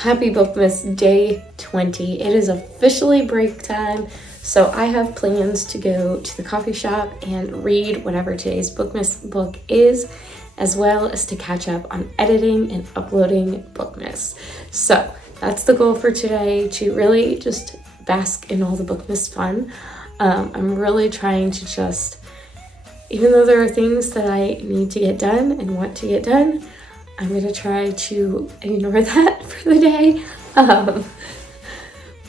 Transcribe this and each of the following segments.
Happy Bookmas Day 20. It is officially break time, so I have plans to go to the coffee shop and read whatever today's Bookmas book is, as well as to catch up on editing and uploading Bookmas. So that's the goal for today, to really just bask in all the Bookmas fun. I'm really trying to just, even though there are things that I need to get done and want to get done, I'm going to try to ignore that for the day.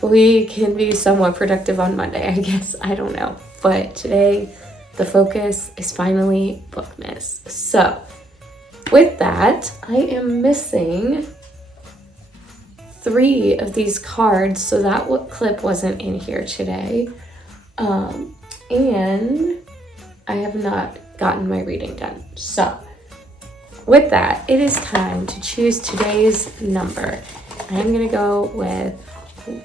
We can be somewhat productive on Monday, I guess. I don't know. But today, the focus is finally Bookmas. So, with that, I am missing 3 of these cards, so that clip wasn't in here today. And I have not gotten my reading done. So, with that, it is time to choose today's number. I'm gonna go with,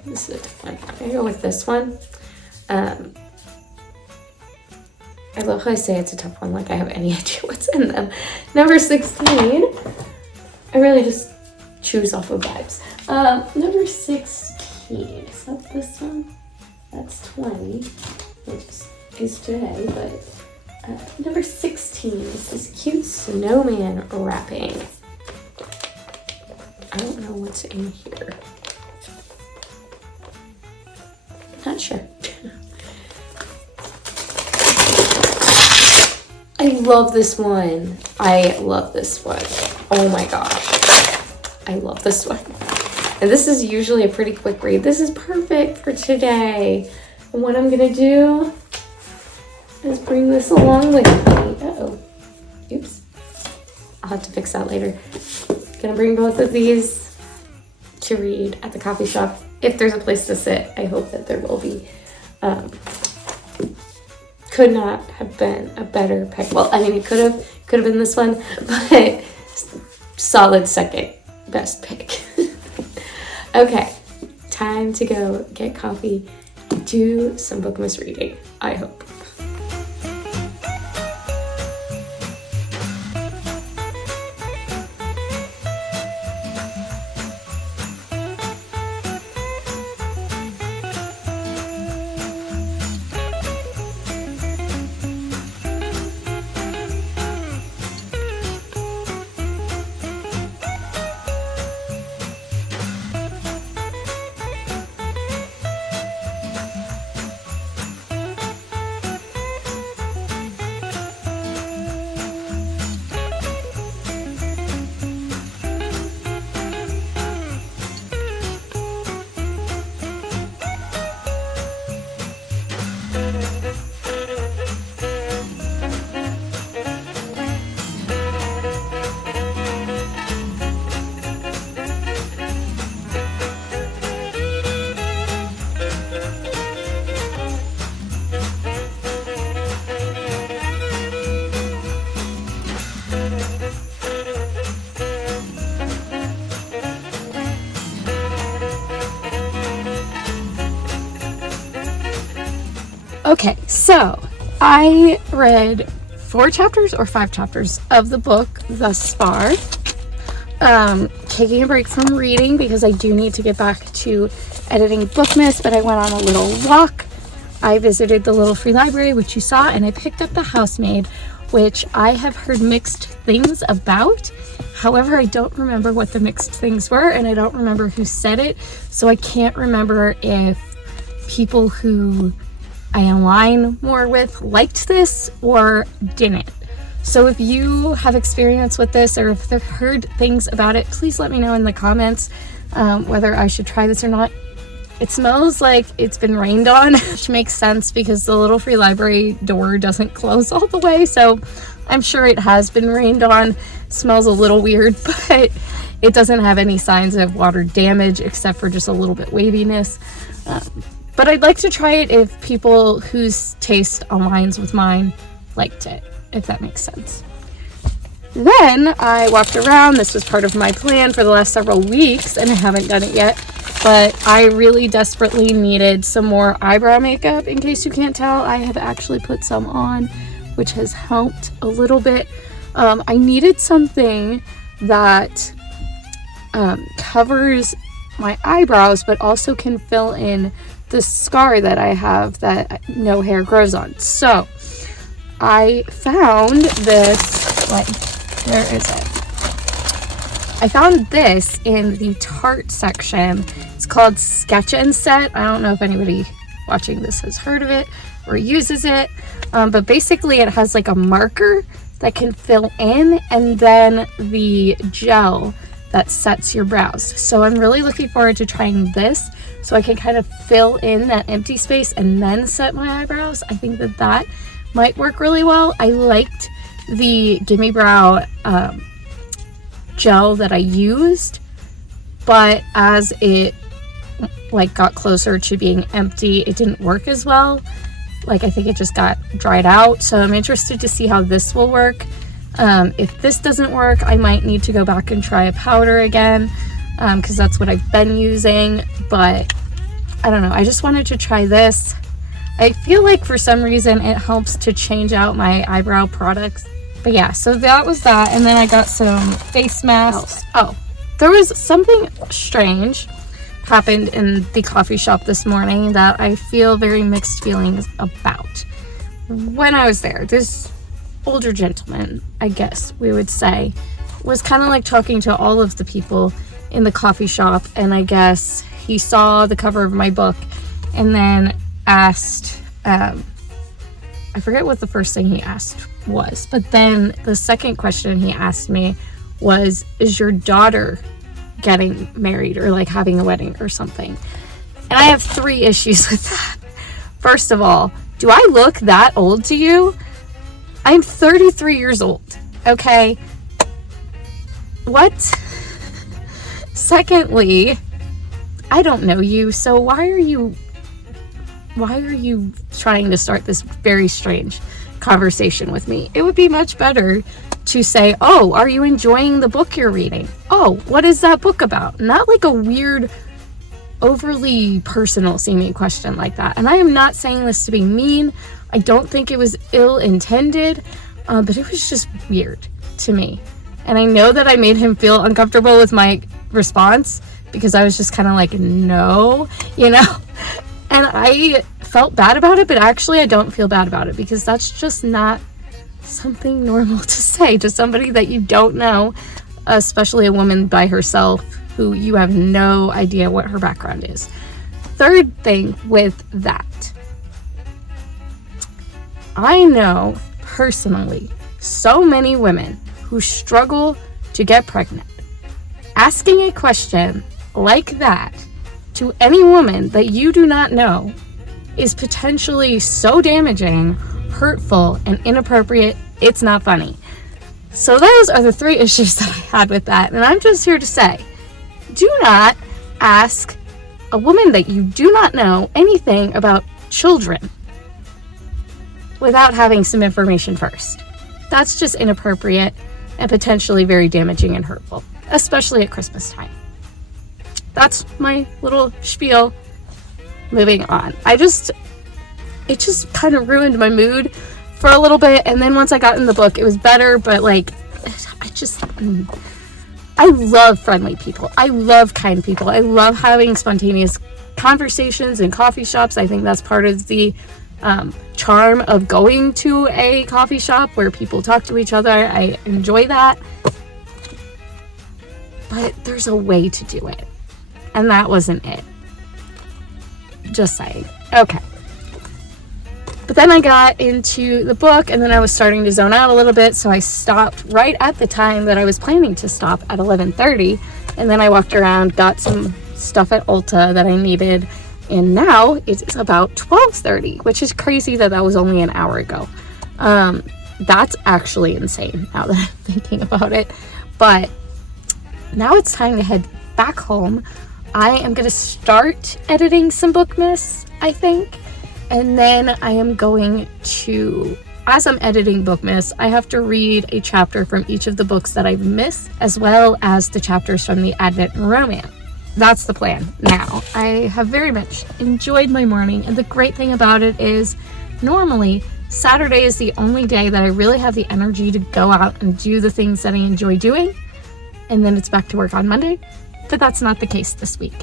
this is a tough one. I'm gonna go with this one. I love how I say it's a tough one, like I have any idea what's in them. Number 16. I really just choose off of vibes. Number 16, is that this one? That's 20, which is today, but number 16 is this cute snowman wrapping. I don't know what's in here. Not sure. I love this one. I love this one. Oh my gosh. I love this one. And this is usually a pretty quick read. This is perfect for today. And what I'm gonna do is bring this along with me. Uh-oh. Oops. I'll have to fix that later. Gonna bring both of these to read at the coffee shop. If there's a place to sit, I hope that there will be. Could not have been a better pick. Well, I mean, it could have been this one, but solid second best pick. Okay, time to go get coffee, do some Bookmas reading, I hope. Okay, so I read 4 chapters or 5 chapters of the book thus far. Taking a break from reading because I do need to get back to editing Bookmas, but I went on a little walk. I visited the little free library, which you saw, and I picked up The Housemaid, which I have heard mixed things about. However, I don't remember what the mixed things were, and I don't remember who said it, so I can't remember if people who I align more with liked this or didn't. So if you have experience with this or if they've heard things about it, please let me know in the comments whether I should try this or not. It smells like it's been rained on, which makes sense because the little free library door doesn't close all the way, so I'm sure it has been rained on. It smells a little weird, but it doesn't have any signs of water damage except for just a little bit waviness. But I'd like to try it if people whose taste aligns with mine liked it, if that makes sense. Then I walked around. This was part of my plan for the last several weeks, and I haven't done it yet. But I really desperately needed some more eyebrow makeup. In case you can't tell, I have actually put some on, which has helped a little bit. I needed something that covers my eyebrows, but also can fill in the scar that I have that no hair grows on. So I found this, where is it? I found this in the Tarte section. It's called Sketch and Set. I don't know if anybody watching this has heard of it or uses it, but basically it has like a marker that can fill in and then the gel that sets your brows. So I'm really looking forward to trying this so I can kind of fill in that empty space and then set my eyebrows. I think that might work really well. I liked the Gimme Brow gel that I used, but as it got closer to being empty, it didn't work as well. I think it just got dried out. So I'm interested to see how this will work. If this doesn't work, I might need to go back and try a powder again, because that's what I've been using. But I don't know, I just wanted to try this. I feel like for some reason it helps to change out my eyebrow products. But yeah, so that was that. And then I got some face masks. Oh, there was something strange happened in the coffee shop this morning that I feel very mixed feelings about. When I was there, this older gentleman, I guess we would say, was kind of talking to all of the people in the coffee shop, and I guess he saw the cover of my book and then asked, I forget what the first thing he asked was, but then the second question he asked me was, is your daughter getting married or having a wedding or something? And I have 3 issues with that. First of all, do I look that old to you? I'm 33 years old, okay? What? Secondly, I don't know you, so why are you trying to start this very strange conversation with me? It would be much better to say, oh, are you enjoying the book you're reading? Oh, what is that book about? Not a weird, overly personal seeming question like that. And I am not saying this to be mean. I don't think it was ill-intended, but it was just weird to me. And I know that I made him feel uncomfortable with my response because I was just kind of no, And I felt bad about it, but actually I don't feel bad about it because that's just not something normal to say to somebody that you don't know, especially a woman by herself who you have no idea what her background is. Third thing with that, I know personally so many women who struggle to get pregnant. Asking a question like that to any woman that you do not know is potentially so damaging, hurtful, and inappropriate, it's not funny. So those are the 3 issues that I had with that. And I'm just here to say, do not ask a woman that you do not know anything about children without having some information first. That's just inappropriate and potentially very damaging and hurtful, especially at Christmas time. That's my little spiel. Moving on. It just kind of ruined my mood for a little bit, and then once I got in the book, it was better, but I love friendly people. I love kind people. I love having spontaneous conversations in coffee shops. I think that's part of the charm of going to a coffee shop where people talk to each other. I enjoy that. But there's a way to do it. And that wasn't it. Just saying. Okay. But then I got into the book, and then I was starting to zone out a little bit, so I stopped right at the time that I was planning to stop at 11:30, and then I walked around, got some stuff at Ulta that I needed, and now it's about 12:30, which is crazy that was only an hour ago. That's actually insane now that I'm thinking about it. But now it's time to head back home. I am going to start editing some BOOKMAS, I think. And then I am going to, as I'm editing BOOKMAS, I have to read a chapter from each of the books that I've missed, as well as the chapters from the Advent Romance. That's the plan. Now, I have very much enjoyed my morning, and the great thing about it is, normally, Saturday is the only day that I really have the energy to go out and do the things that I enjoy doing, and then it's back to work on Monday. but that's not the case this week.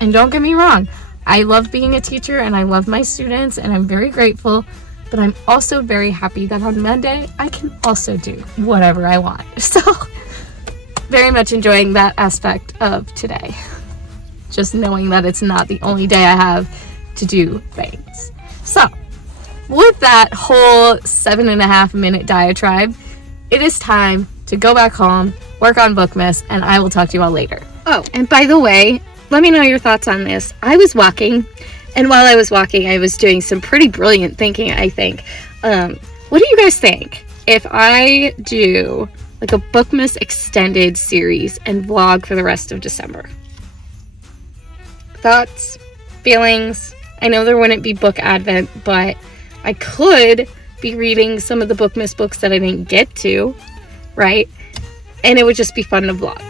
And don't get me wrong, I love being a teacher and I love my students and I'm very grateful, but I'm also very happy that on Monday I can also do whatever I want. So very much enjoying that aspect of today. Just knowing that it's not the only day I have to do things. So with that whole 7.5 minute diatribe, it is time to go back home, work on BOOKMAS, and I will talk to you all later. Oh, and by the way, let me know your thoughts on this. I was walking, and while I was walking, I was doing some pretty brilliant thinking, I think. What do you guys think if I do like a BOOKMAS extended series and vlog for the rest of December? Thoughts? Feelings? I know there wouldn't be book advent, but I could be reading some of the BOOKMAS books that I didn't get to, right? And it would just be fun to vlog.